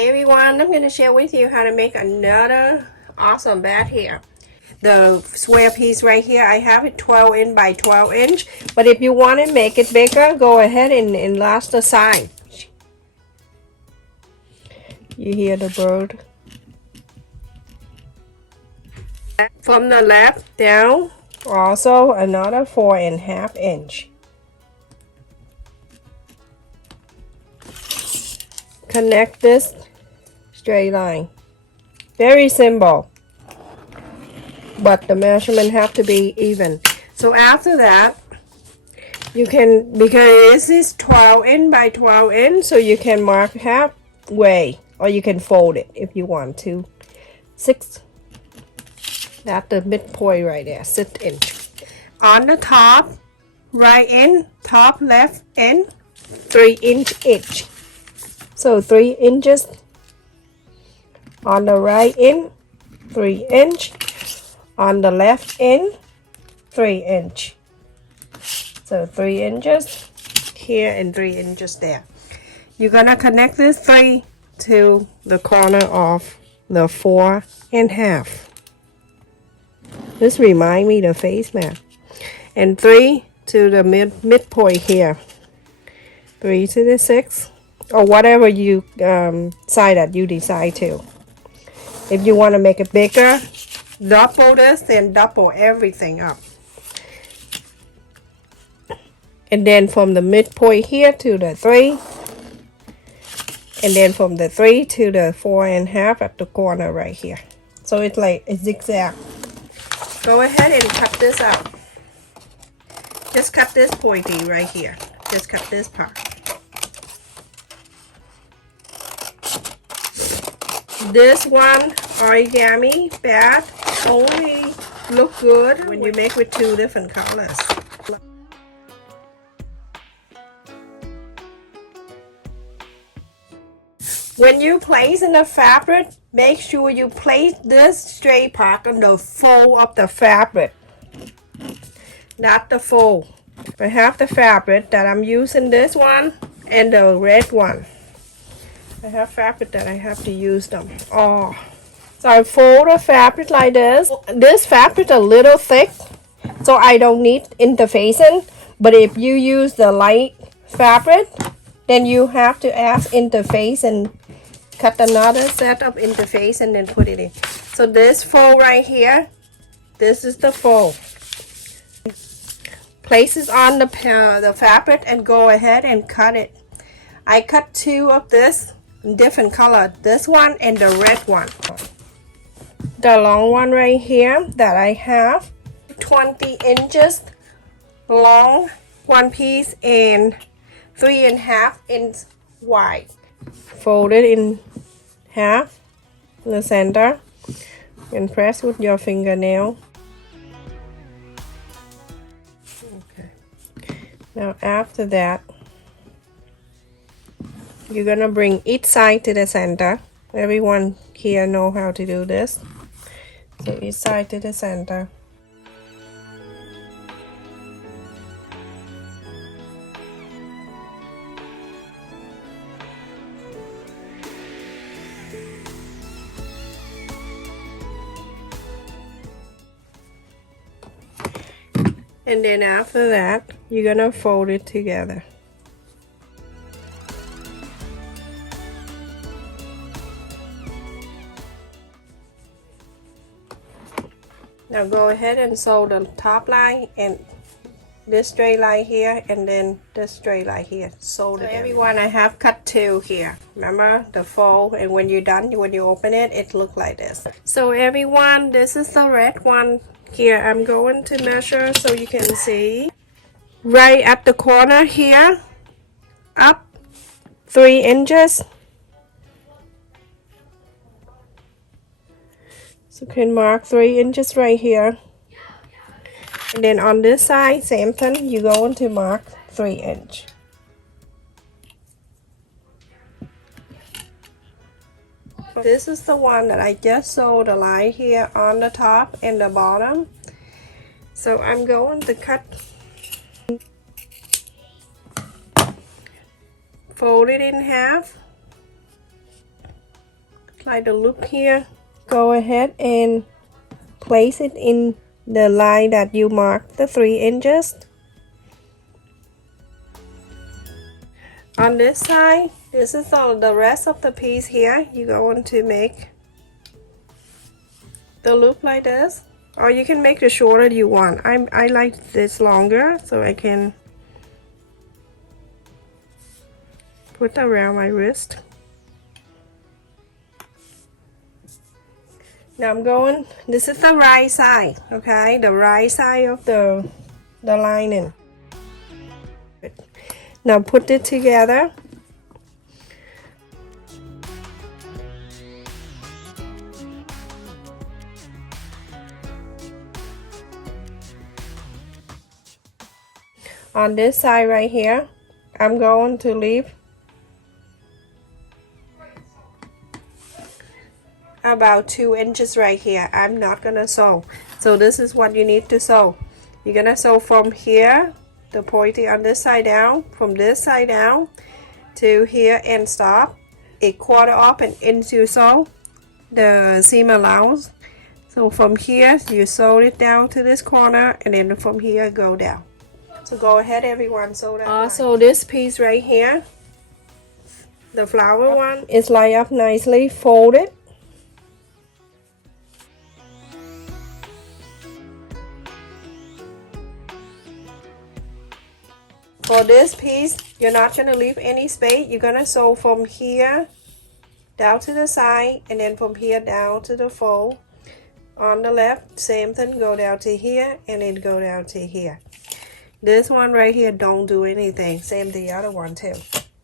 Hi everyone, I'm going to share with you how to make another awesome bag here. The square piece right here, I have it 12 inch by 12 inch. But if you want to make it bigger, go ahead and enlarge the size. You hear the bird? From the left down, also another 4.5 inch. Connect this straight line. Very simple, but the measurement have to be even. So after that, you can, because this is 12 inch by 12 inch, so you can mark halfway, or you can fold it if you want to. 6, that's the midpoint right there, 6 inch. On the top right end, top left end, 3 inch each. So 3 inches on the right end, 3 inch. On the left end, 3 inch. So 3 inches here and 3 inches there. You're gonna connect this 3 to the corner of the 4.5. This reminds me of the face mask. And 3 to the midpoint here. 3 to the 6. Or whatever you side that you decide to. If you want to make it bigger, double this, then double everything up. And then from the midpoint here to the 3. And then from the 3 to the 4.5 at the corner right here. So it's like a zigzag. Go ahead and cut this out. Just cut this pointy right here. Just cut this part. This one origami bag only look good when you make with 2 different colors. When you place in the fabric, make sure you place this straight part on the fold of the fabric, not the fold. I have the fabric that I'm using, this one and the red one. I have fabric that I have to use them. Oh, so I fold the fabric like this. This fabric a little thick, so I don't need interfacing. But if you use the light fabric, then you have to add interface and cut another set of interface and then put it in. So this fold right here, this is the fold. Place it on the fabric and go ahead and cut it. I cut 2 of this. Different color, this one and the red one. The long one right here that I have, 20 inches long, one piece, and 3.5 inches wide. Fold it in half in the center and press with your fingernail. Okay. Now after that, you're gonna bring each side to the center. Everyone here know how to do this. So each side to the center. And then after that, you're gonna fold it together. Now go ahead and sew the top line and this straight line here and then this straight line here. So everyone, I have cut 2 here. Remember the fold, and when you're done, when you open it, it looks like this. So everyone, this is the red one here. I'm going to measure so you can see. Right at the corner here, up 3 inches. So you can mark 3 inches right here. And then on this side, same thing, you're going to mark 3 inch. This is the one that I just sewed a line here on the top and the bottom. So I'm going to cut, fold it in half, Apply the loop here. Go ahead and place it in the line that you marked, the 3 inches. On this side, this is all the rest of the piece here. You're going to make the loop like this, or you can make the shorter you want. I like this longer so I can put around my wrist. Now I'm going, this is the right side, okay, the right side of the lining. Now put it together. On this side right here, I'm going to leave about 2 inches right here. I'm not gonna sew. So this is what you need to sew. You're gonna sew from here, the pointy on this side down, from this side down to here and stop. A quarter up and inch you sew the seam allowance. So from here you sew it down to this corner, and then from here go down. So go ahead everyone, sew that. Also this piece right here, the flower one, is lined up nicely, folded. For this piece, you're not going to leave any space. You're going to sew from here down to the side, and then from here down to the fold. On the left, same thing, go down to here, and then go down to here. This one right here, don't do anything. Same the other one too.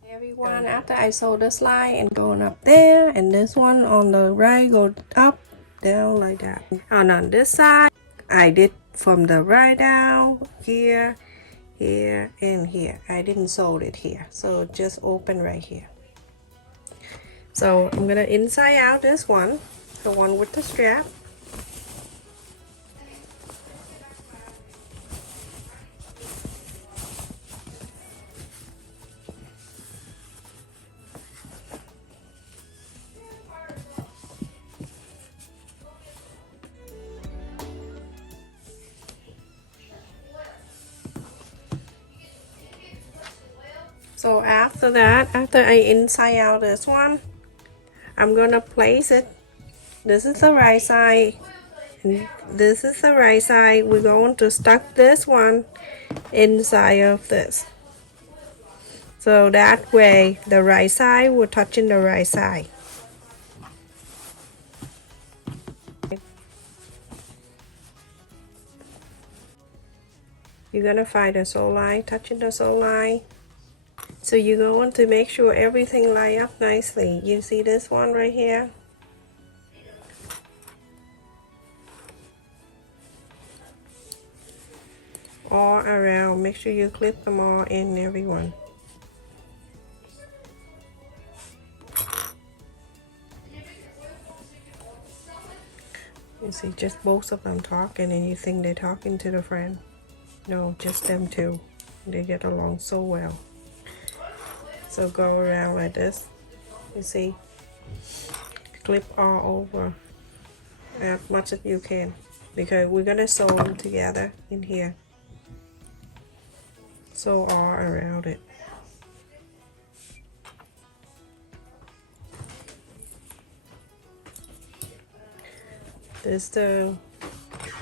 Everyone, after I sew this line and going up there, and this one on the right, go up, down like that. And on this side, I did from the right down, here, here and here. I didn't sew it here, so just open right here. So I'm gonna inside out this one, the one with the strap. So after that, after I inside out this one, I'm gonna place it. This is the right side, and this is the right side. We're going to stuck this one inside of this. So that way the right side will touch in the right side. You're gonna find the sew line, touching the sew line. So you're going to make sure everything line up nicely. You see this one right here? All around. Make sure you clip them all in, everyone. You see just both of them talking, and you think they're talking to the friend. No, just them two. They get along so well. So go around like this, you see, clip all over as much as you can, because we're gonna sew them together in here. Sew all around it. There's the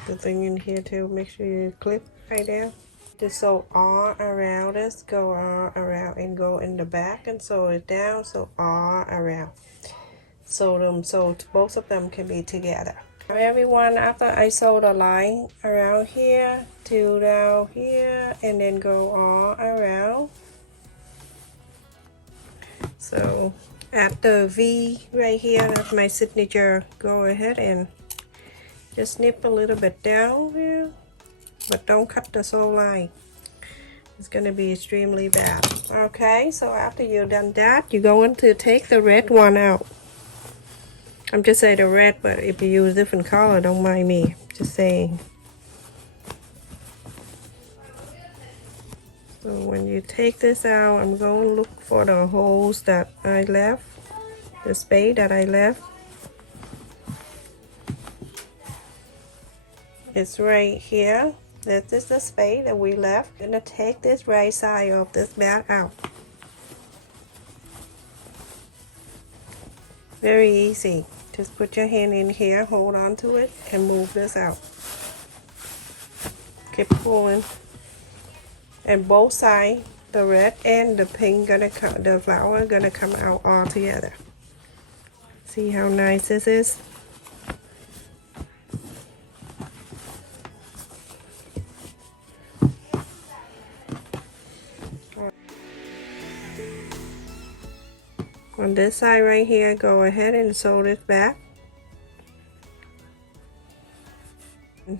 thing in here too. Make sure you clip right there. Just sew all around this, go all around and go in the back and sew it down, so all around. Sew them so both of them can be together. Now everyone, after I sew the line around here to down here and then go all around. So at the V right here, that's my signature, go ahead and just snip a little bit down here. But don't cut the sew line. It's going to be extremely bad. Okay, so after you've done that, you're going to take the red one out. I'm just saying the red, but if you use different color, don't mind me. Just saying. So when you take this out, I'm going to look for the holes that I left, the space that I left. is right here. This is the space that we left. I'm gonna take this right side of this bag out. Very easy. Just put your hand in here, hold on to it, and move this out. Keep pulling. And both sides, the red and the pink gonna come, the flower gonna come out all together. See how nice this is? On this side right here, go ahead and sew this back.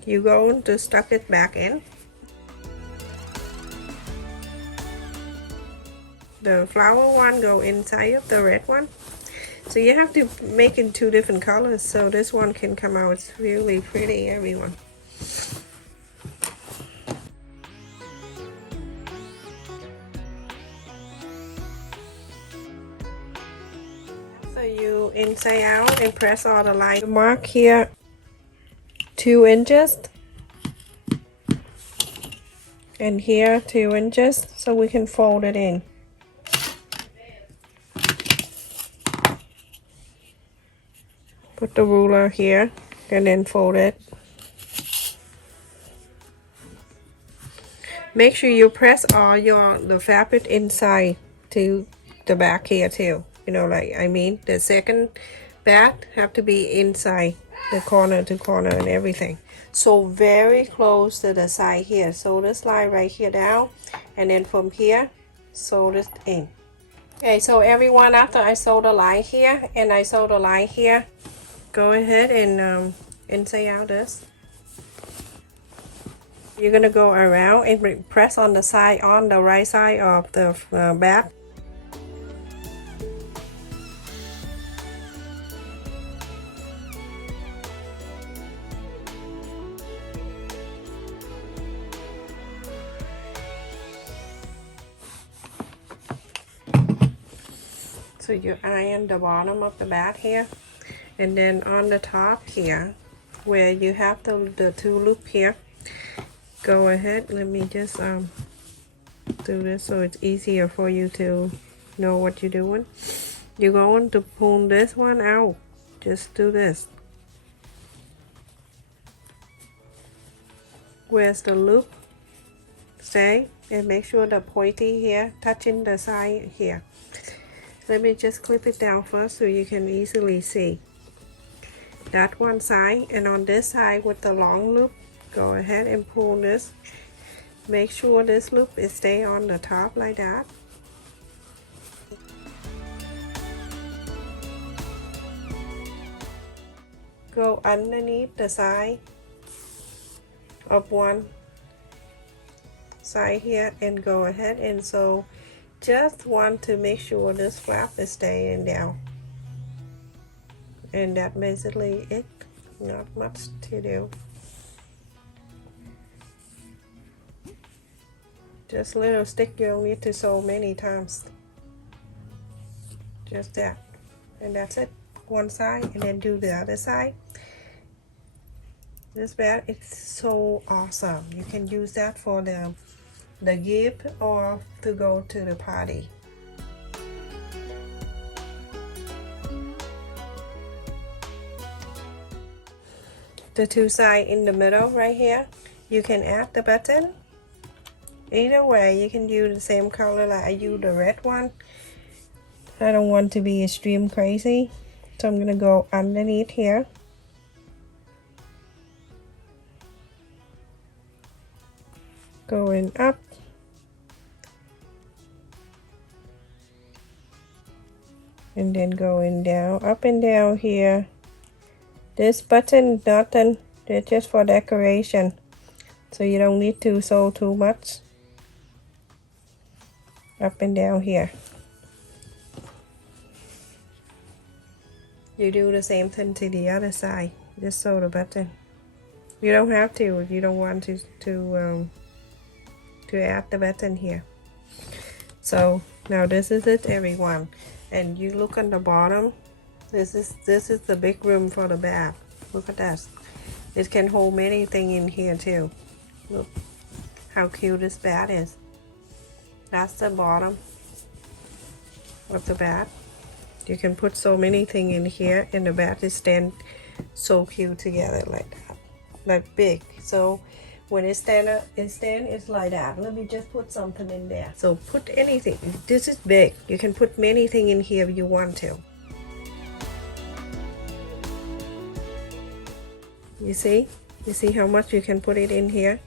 You're going to stuck it back in. The flower one go inside of the red one. So you have to make it two different colors so this one can come out. It's really pretty, everyone. So you inside out and press all the lines. Mark here 2 inches. And here 2 inches so we can fold it in. Put the ruler here and then fold it. Make sure you press all the fabric inside to the back here too. You know, like I mean, the second back have to be inside the corner to corner and everything. So very close to the side here. Sew this line right here down, and then from here, sew this in. Okay, so everyone, after I sew the line here and I sew the line here, go ahead and inside out this. You're gonna go around and press on the side, on the right side of the back. So you iron the bottom of the back here. And then on the top here, where you have the 2 loop here, go ahead, let me just do this so it's easier for you to know what you're doing. You're going to pull this one out. Just do this. Where's the loop? Stay and make sure the pointy here touching the side here. Let me just clip it down first so you can easily see. That one side, and on this side with the long loop, go ahead and pull this. Make sure this loop is stay on the top like that. Go underneath the side of one side here and go ahead and sew. Just want to make sure this flap is staying down. And that basically it. Not much to do. Just little stick, you don't need to sew many times. Just that. And that's it. One side and then do the other side. This bag is so awesome. You can use that for the gift or to go to the party. The 2 sides in the middle right here, you can add the button. Either way, you can use the same color like I use the red one. I don't want to be extreme crazy, so I'm gonna go underneath here. Going up. And then going down, up and down here. This button, nothing, they're just for decoration. So you don't need to sew too much. Up and down here. You do the same thing to the other side. Just sew the button. You don't have to if you don't want to add the button here. So now this is it, everyone. And you look on the bottom. This is the big room for the bag. Look at that. It can hold many things in here too. Look how cute this bat is. That's the bottom of the bat. You can put so many things in here, and the bat is stand so cute together like that, like big. So when it stand up, it's like that. Let me just put something in there. So put anything. This is big. You can put many things in here if you want to. You see how much you can put it in here.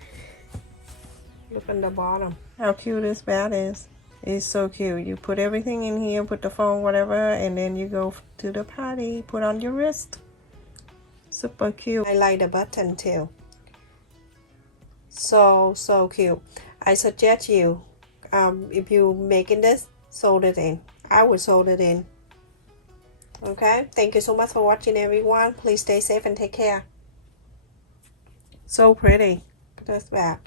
Look on the bottom. How cute this bat is. It's so cute. You put everything in here, put the phone, whatever, and then you go to the party, put on your wrist. Super cute. I like the button too. So cute. I suggest you, if you making this, sew it in. I would sew it in. Okay, thank you so much for watching, everyone. Please stay safe and take care. So pretty. Look at this bat.